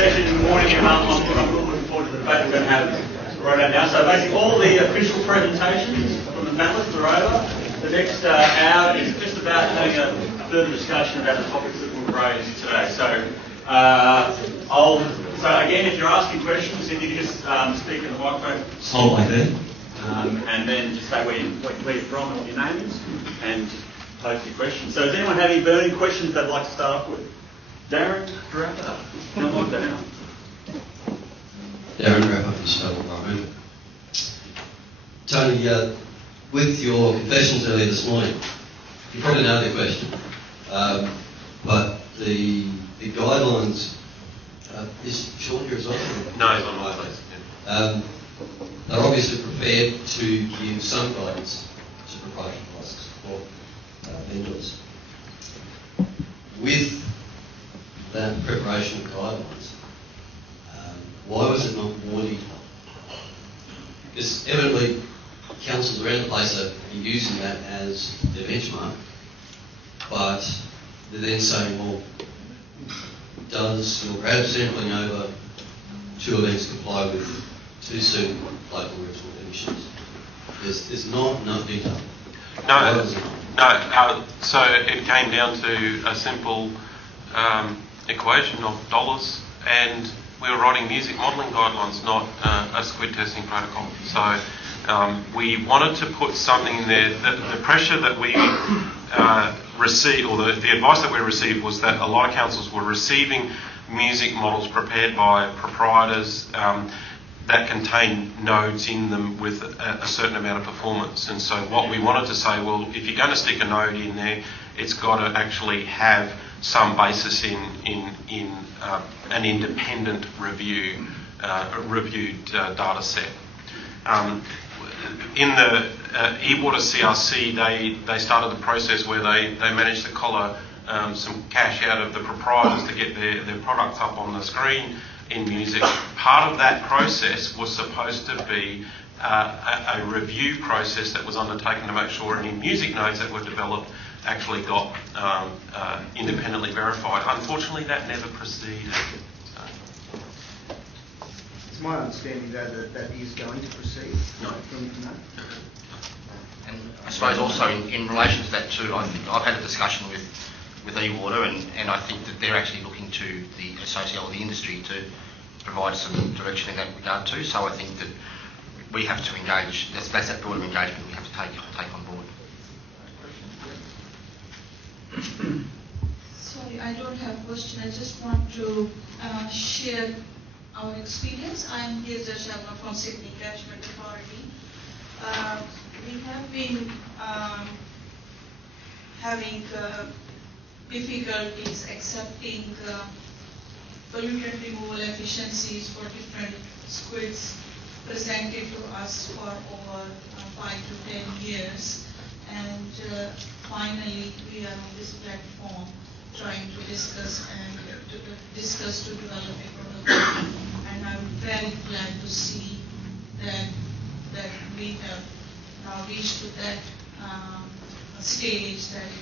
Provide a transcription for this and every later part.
session in the morning, and I'm looking forward to the debate we're going to have right now. So basically all the official presentations from the panellists are over. The next hour is just about having a further discussion about the topics that we've raised today. So again, if you're asking questions, if you just speak in the microphone, hold like that, and then just say where you're from and what your name is, and pose your questions. So does anyone have any burning questions they'd like to start off with? Darren Draper. Come on down. Darren Draper from Stable Road. Tony, with your confessions earlier this morning, you probably know the question, but the guidelines, is Sean here as well? No, he's on my place. Yeah. They're obviously prepared to give some guidance to proprietary costs for vendors. With that preparation of guidelines, why was it not more detailed? Because evidently councils around the place are using that as their benchmark, but they're then saying, well, does your grab sampling over 2 events comply with 2 certain local regional emissions? There's not enough detail. No. So it came down to a simple equation of dollars, and we were writing music modelling guidelines, not a squid testing protocol. So we wanted to put something in there. The pressure that we received, or the advice that we received, was that a lot of councils were receiving music models prepared by proprietors that contain nodes in them with a certain amount of performance. And so what we wanted to say, well, if you're going to stick a node in there, it's got to actually have some basis in an independent reviewed data set. In the eWater CRC, they started the process where they managed to collar some cash out of the proprietors to get their products up on the screen in music. Part of that process was supposed to be a review process that was undertaken to make sure any music nodes that were developed actually got independently verified. Unfortunately, that never proceeded. It's my understanding, though, that is going to proceed. No. From that. And I suppose also in relation to that too, I think I've had a discussion with eWater, and I think that they're actually looking to the associate or the industry to provide some direction in that regard too. So I think that we have to engage. That's that broader engagement we have to take on board. Sorry, I don't have a question. I just want to share our experience. I'm Girija Sharma from Sydney Catchment Authority. We have been having difficulties accepting pollutant removal efficiencies for different squids presented to us for over 5 to 10 years. And finally, we are on this platform trying to discuss to develop a protocol. And I'm very glad to see that we have now reached to that stage that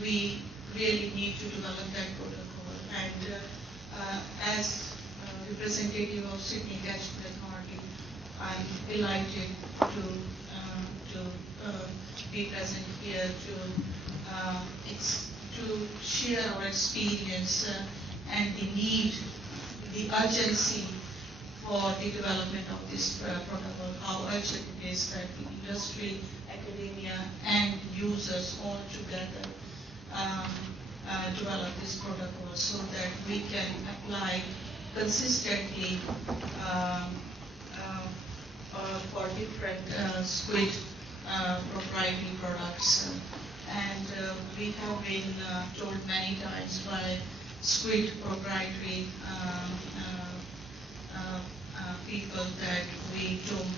we really need to develop that protocol. And as representative of Sydney Catchment Authority, I'm delighted to be present here to share our experience and the need, the urgency for the development of this protocol, how urgent it is that the industry, academia, and users all together develop this protocol so that we can apply consistently for different squid proprietary products. And we have been told many times by squid proprietary people that we don't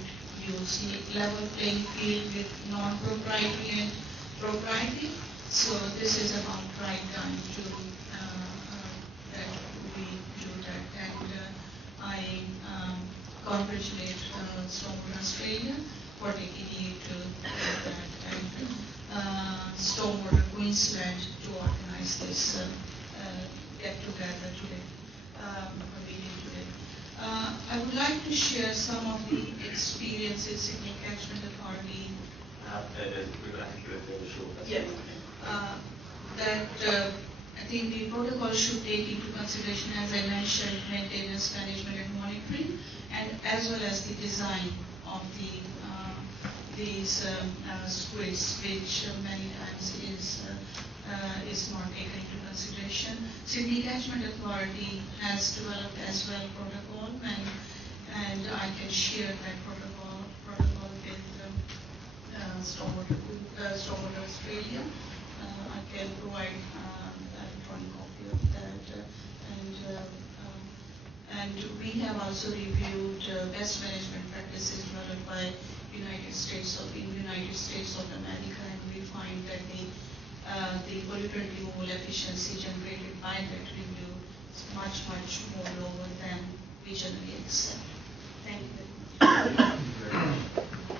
use level playing field with non-proprietary and proprietary. So this is about right time to that we do that. And I congratulate Stormwater Australia for taking lead to that, and Stormwater Queensland to organize this get together today. convenient today. I would like to share some of the experiences in the catchment authority. Yeah. I think the protocol should take into consideration, as I mentioned, maintenance, management, and monitoring, and as well as the design of these squids, which many times is not taken into consideration. So the Catchment Authority has developed as well protocol, and I can share that protocol with Stormwater Australia. I can provide an electronic copy of that, and we have also reviewed best management practices developed by United States of America, and we find that the pollutant removal efficiency generated by that review is much more lower than we generally accept. Thank you.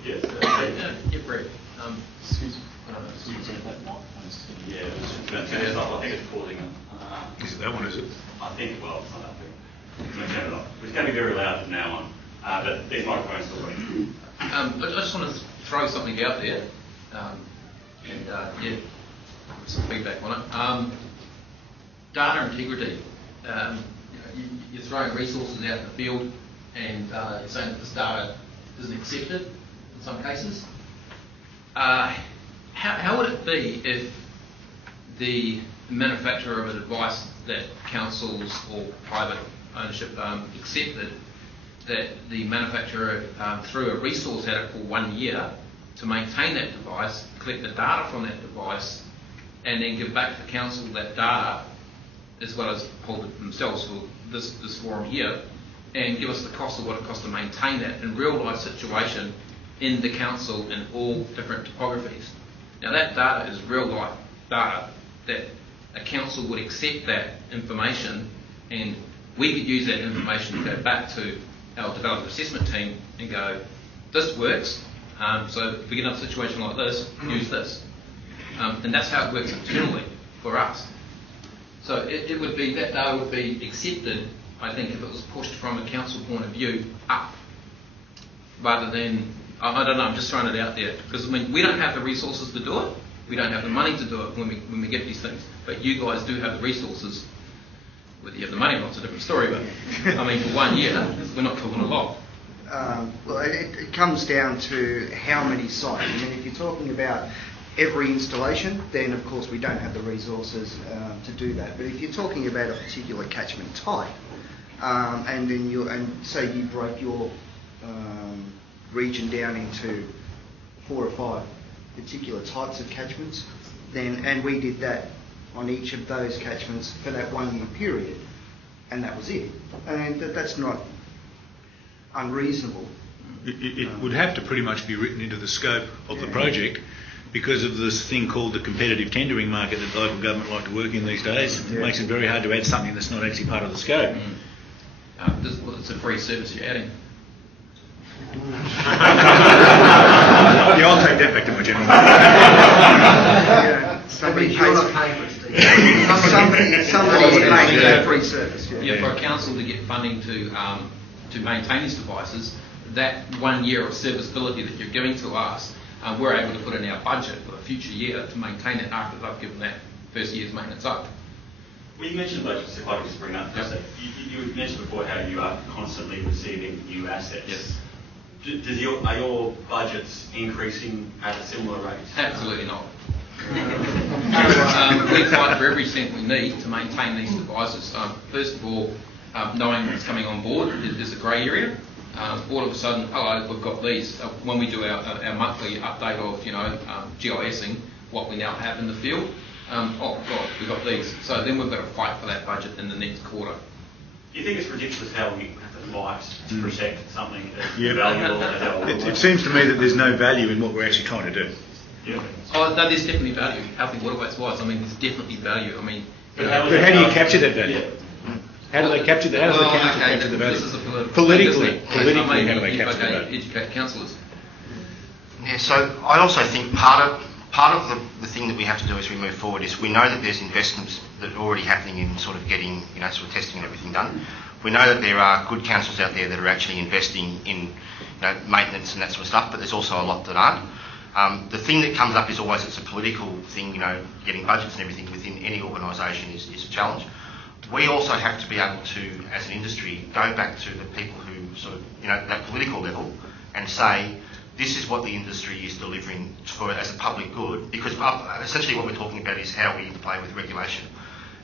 Yes. Yeah, Brett. Excuse me. Yeah, I think it's calling it. Is it that one, is it? I think, well, it's not that big. It's going to turn it off. It's going to be very loud from now on, but these microphones still working. I just want to throw something out there, yeah, some feedback on it. Data integrity. You're throwing resources out in the field, and you're saying that this data isn't accepted in some cases. How would it be if the manufacturer of a device that councils or private ownership accepted, that the manufacturer threw a resource at it for 1 year to maintain that device, collect the data from that device, and then give back to the council that data, as well as hold it themselves for this forum here, and give us the cost of what it costs to maintain that in real life situation in the council in all different topographies. Now that data is real life data that a council would accept that information, and we could use that information to go back to our development assessment team and go, this works, so if we get another situation like this, use this. And that's how it works internally for us. So it would be, that data would be accepted, I think, if it was pushed from a council point of view up, rather than, I don't know, I'm just throwing it out there, because I mean, we don't have the resources to do it, we don't have the money to do it when we get these things, but you guys do have the resources. Whether you have the money or not, it's a different story, but I mean, for 1 year, we're not talking a lot. Well, it comes down to how many sites. I mean, if you're talking about every installation, then of course we don't have the resources to do that. But if you're talking about a particular catchment type, and then say you broke your region down into 4 or 5 particular types of catchments, and we did that on each of those catchments for that 1 year period, and that was it. And that's not unreasonable. It would have to pretty much be written into the scope of the project, because of this thing called the competitive tendering market that local government like to work in these days. It makes it very hard to add something that's not actually part of the scope. Well, it's a free service you're adding. Yeah, I'll take that back to my general manager. Somebody is paying for free service. Yeah, for a council to get funding to maintain these devices, that 1 year of serviceability that you're giving to us, we're able to put in our budget for the future year to maintain it after they've given that first year's maintenance up. Well, you mentioned budgets, if I could just bring up, you mentioned before how you are constantly receiving new assets. Yes. Are your budgets increasing at a similar rate? Absolutely not. We fight for every cent we need to maintain these devices. First of all, knowing what's coming on board is a grey area. All of a sudden, hello, we've got these. When we do our monthly update of, GISing what we now have in the field, oh God, we've got these. So then we've got to fight for that budget in the next quarter. Do you think it's ridiculous how we have to fight to protect something as valuable as our It seems to me that there's no value in what we're actually trying to do. Yeah. Oh, no, there's definitely value. Healthy waterways wise, I mean, there's definitely value. I mean, But how do you capture that value? How do they capture that? How does the council capture the value? This is a Politically, how do they capture the value? educate councillors? Yeah, so I also think part part of the thing that we have to do as we move forward is we know that there's investments that are already happening in sort of getting, sort of testing and everything done. We know that there are good councils out there that are actually investing in, maintenance and that sort of stuff, but there's also a lot that aren't. The thing that comes up is always it's a political thing, getting budgets and everything within any organisation is a challenge. We also have to be able to, as an industry, go back to the people who sort of, that political level and say, this is what the industry is delivering as a public good, because essentially what we're talking about is how we interplay with regulation.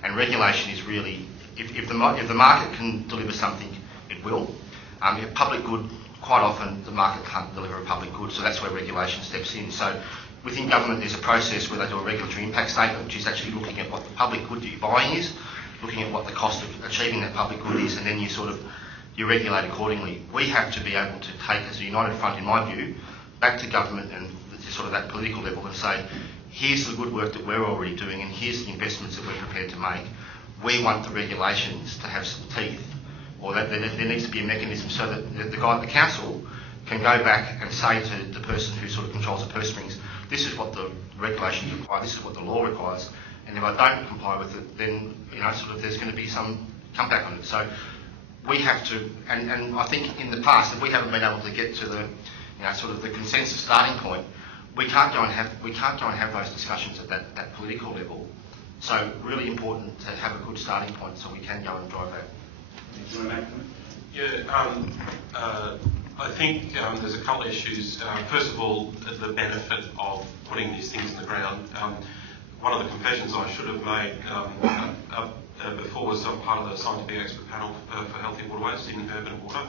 And regulation is really, if the market can deliver something, it will. If public good, quite often the market can't deliver a public good, so that's where regulation steps in. So within government there's a process where they do a regulatory impact statement, which is actually looking at what the public good that you're buying is, looking at what the cost of achieving that public good is, and then you regulate accordingly. We have to be able to take, as a united front, in my view, back to government and sort of that political level and say, here's the good work that we're already doing and here's the investments that we're prepared to make. We want the regulations to have some teeth, or that there needs to be a mechanism so that the guy at the council can go back and say to the person who sort of controls the purse strings, this is what the regulations require, this is what the law requires, and if I don't comply with it, then there's going to be some comeback on it. So we have to, and I think in the past, if we haven't been able to get to the the consensus starting point, we can't go and have those discussions at that political level. So really important to have a good starting point so we can go and drive that. Do you want to make a comment? Yeah, I think there's a couple of issues. First of all, the benefit of putting these things in the ground. One of the confessions I should have made before was I'm part of the scientific expert panel for healthy waterways in urban water.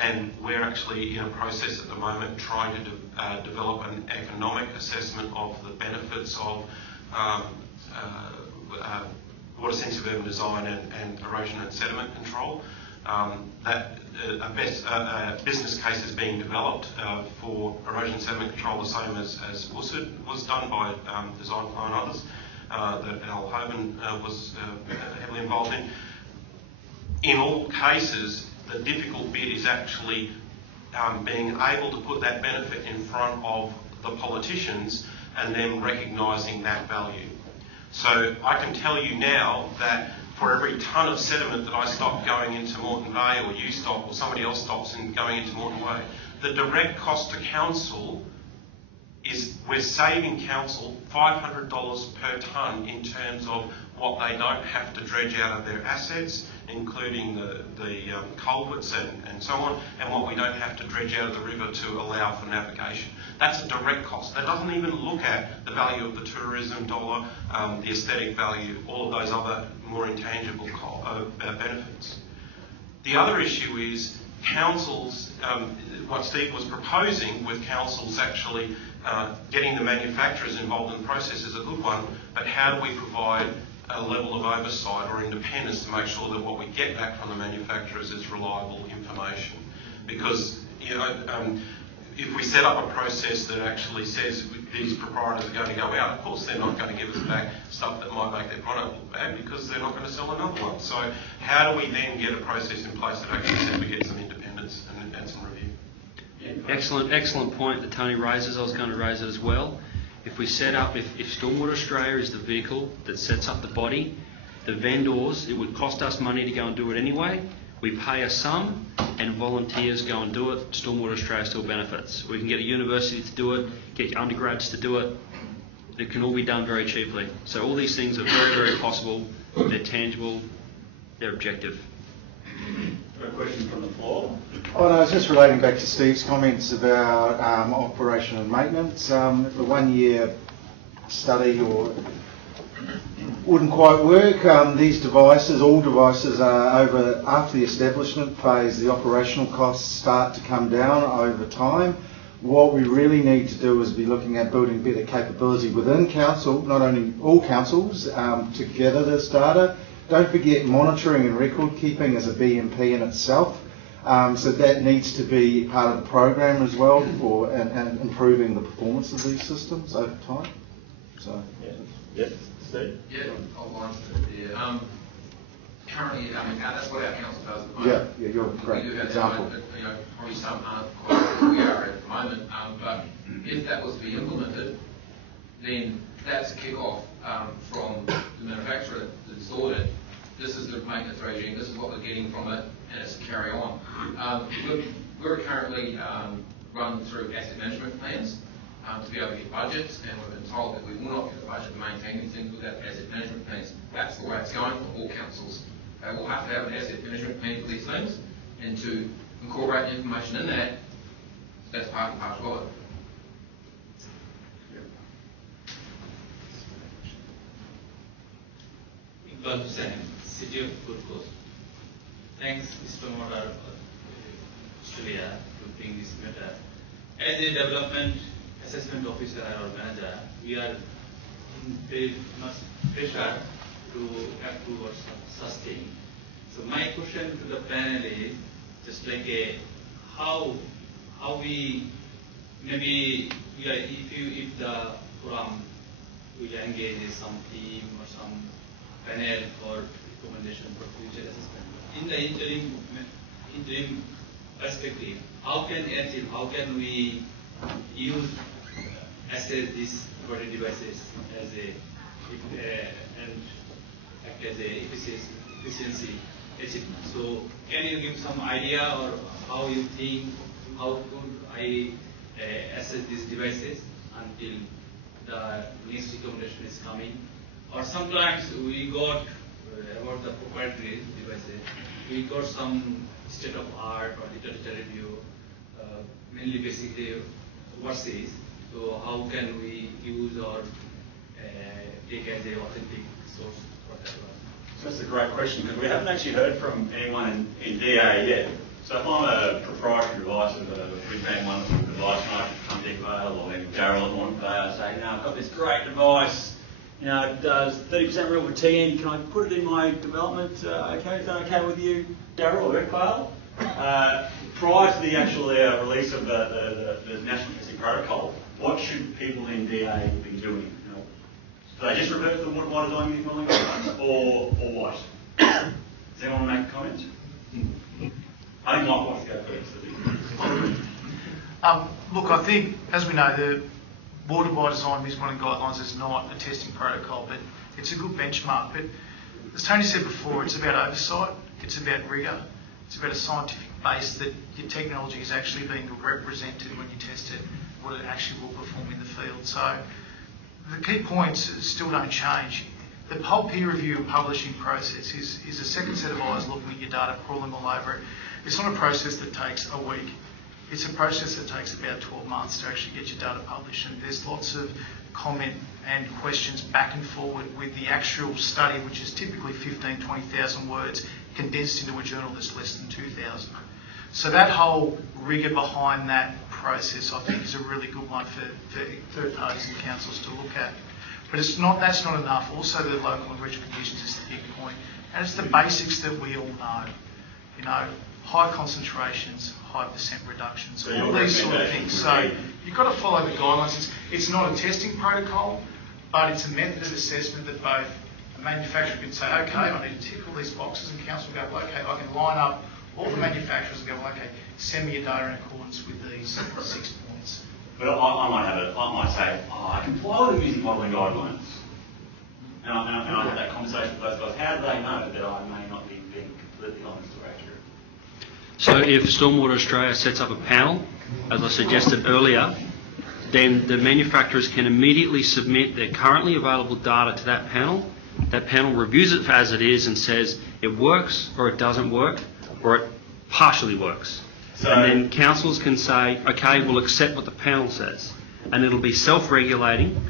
And we're actually in a process at the moment trying to develop an economic assessment of the benefits of water-sensitive urban design and erosion and sediment control. A business case is being developed for erosion and sediment control, the same as Worcester was done by Design Flow and others, that Al Hoban was heavily involved in. In all cases, the difficult bit is actually being able to put that benefit in front of the politicians and then recognising that value. So I can tell you now that for every tonne of sediment that I stop going into Moreton Bay, or you stop, or somebody else stops and going into Moreton Bay, the direct cost to council is we're saving council $500 per tonne in terms of what they don't have to dredge out of their assets, including the culverts and so on, and what we don't have to dredge out of the river to allow for navigation. That's a direct cost. That doesn't even look at the value of the tourism dollar, the aesthetic value, all of those other more intangible benefits. The other issue is councils, what Steve was proposing with councils actually getting the manufacturers involved in the process is a good one, but how do we provide a level of oversight or independence to make sure that what we get back from the manufacturers is reliable information? Because if we set up a process that actually says these proprietors are going to go out, of course they're not going to give us back stuff that might make their product look bad because they're not going to sell another one. So how do we then get a process in place that actually says we get some independence and some review? Excellent point that Tony raises. I was going to raise it as well. If we set up, if Stormwater Australia is the vehicle that sets up the body, the vendors, it would cost us money to go and do it anyway. We pay a sum and volunteers go and do it. Stormwater Australia still benefits. We can get a university to do it, get your undergrads to do it. It can all be done very cheaply. So all these things are very, very possible. They're tangible. They're objective. A question from the floor. Oh, no, I was just relating back to Steve's comments about operation and maintenance. The 1 year study wouldn't quite work. These devices, all devices, are over after the establishment phase. The operational costs start to come down over time. What we really need to do is be looking at building better capability within council, not only all councils, to gather this data. Don't forget, monitoring and record keeping is a BMP in itself, so that needs to be part of the program as well for and improving the performance of these systems over time. So, Yes, Steve? Yeah, I'll answer it there. Currently, that's what our council does at the moment. yeah, you're a great example. Probably some aren't quite where we are at the moment, but if that was to be implemented, then that's a kick-off from the manufacturer that installed it. This is the maintenance regime, this is what we're getting from it, and it's a carry on. We're currently run through asset management plans to be able to get budgets, and we've been told that we will not get the budget to maintain these things without asset management plans. That's the way it's going for all councils. They will have to have an asset management plan for these things, and to incorporate the information in that, that's part and parcel of it. Iqbal Hussain, City of Gold Coast. Thanks, Mr. Motor, Australia, to bring this matter. As a development assessment officer or manager, we are in very much pressure to approve or sustain. So my question to the panel is just like how we maybe if the forum will engage some team or some panel for recommendation for future assessment. In the interim perspective, how can we use assess these body devices as and act as a efficiency achievement? So can you give some idea or how you think how could I assess these devices until the next recommendation is coming? Or sometimes we got about the proprietary devices, we got some state of art or literature review, mainly basically verses. So how can we use or take as an authentic source for that one? So that's a great question, because we haven't actually heard from anyone in DA yet. So if I'm a proprietary device with a big bang wonderful device, and I come to Vale or maybe Daryl at Montvale, say, I've got this great device, it does 30% real for TN, can I put it in my development? Okay, is that okay with you, Daryl or Vale? Prior to the actual release of the National Testing Protocol, what should people in DA be doing? Do they just revert to what is on the modelling guidelines, or what? Does anyone want to make a comment? I think Mike wants to go first. Look, I think, as we know, the Water by Design Means Modelling Guidelines is not a testing protocol, but it's a good benchmark. But as Tony said before, it's about oversight, it's about rigour, it's about a scientific base that your technology is actually being represented when you test it, what it actually will perform in the field. So the key points still don't change. The whole peer review and publishing process is a second set of eyes looking at your data, crawling all over it. It's not a process that takes a week. It's a process that takes about 12 months to actually get your data published, and there's lots of comment and questions back and forward with the actual study, which is typically 15,000, 20,000 words condensed into a journal that's less than 2,000. So that whole rigour behind that process, I think, is a really good one for third parties and councils to look at. But that's not enough. Also, the local and regional conditions is the big point, and it's the basics that we all know. High concentrations, high percent reductions, So all these sort of things. So you've got to follow the guidelines. It's not a testing protocol, but it's a method of assessment that both a manufacturer can say, okay, I need to tick all these boxes, and council will go, okay, I can line up all the manufacturers and go, okay, send me your data in accordance with these 6 points. But I might say, I comply with the music modelling guidelines. And I have that conversation with those guys. How do they know that I may not be being completely honest or accurate? So if Stormwater Australia sets up a panel, as I suggested earlier, then the manufacturers can immediately submit their currently available data to that panel. That panel reviews it as it is and says it works or it doesn't work or it partially works. So, and then councils can say, okay, we'll accept what the panel says. And it'll be self-regulating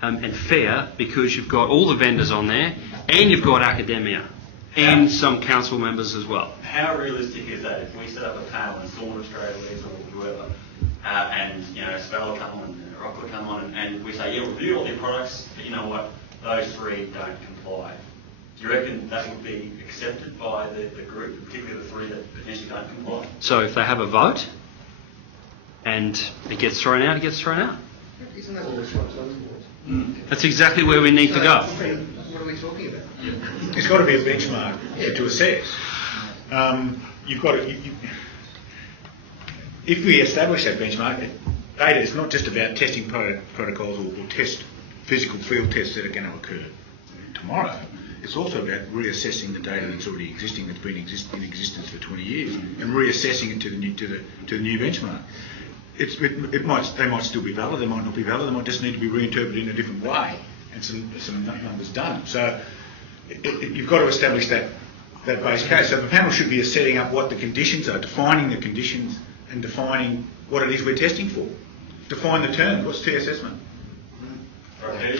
and fair, because you've got all the vendors on there and you've got academia and some council members as well. How realistic is that if we set up a panel and Stormwater Australia leads or whoever, and Spell will come on and Rock will come on and we say, yeah, review all their products, but you know what, those 3 don't comply. Do you reckon that would be accepted by the group, particularly the 3 that potentially don't comply? So if they have a vote and it gets thrown out, it gets thrown out. Isn't that what this one does? That's exactly where we need to go. What are we talking about? It's got to be a benchmark to assess. You've got to, if we establish that benchmark, data is not just about testing protocols or test physical field tests that are going to occur tomorrow. It's also about reassessing the data that's already existing, that's been in existence for 20 years, and reassessing it to the new benchmark. They might still be valid, they might not be valid, they might just need to be reinterpreted in a different way, and some numbers done. So you've got to establish that base case. So the panel should be setting up what the conditions are, defining the conditions, and defining what it is we're testing for. Define the term. What's T assessment? Right,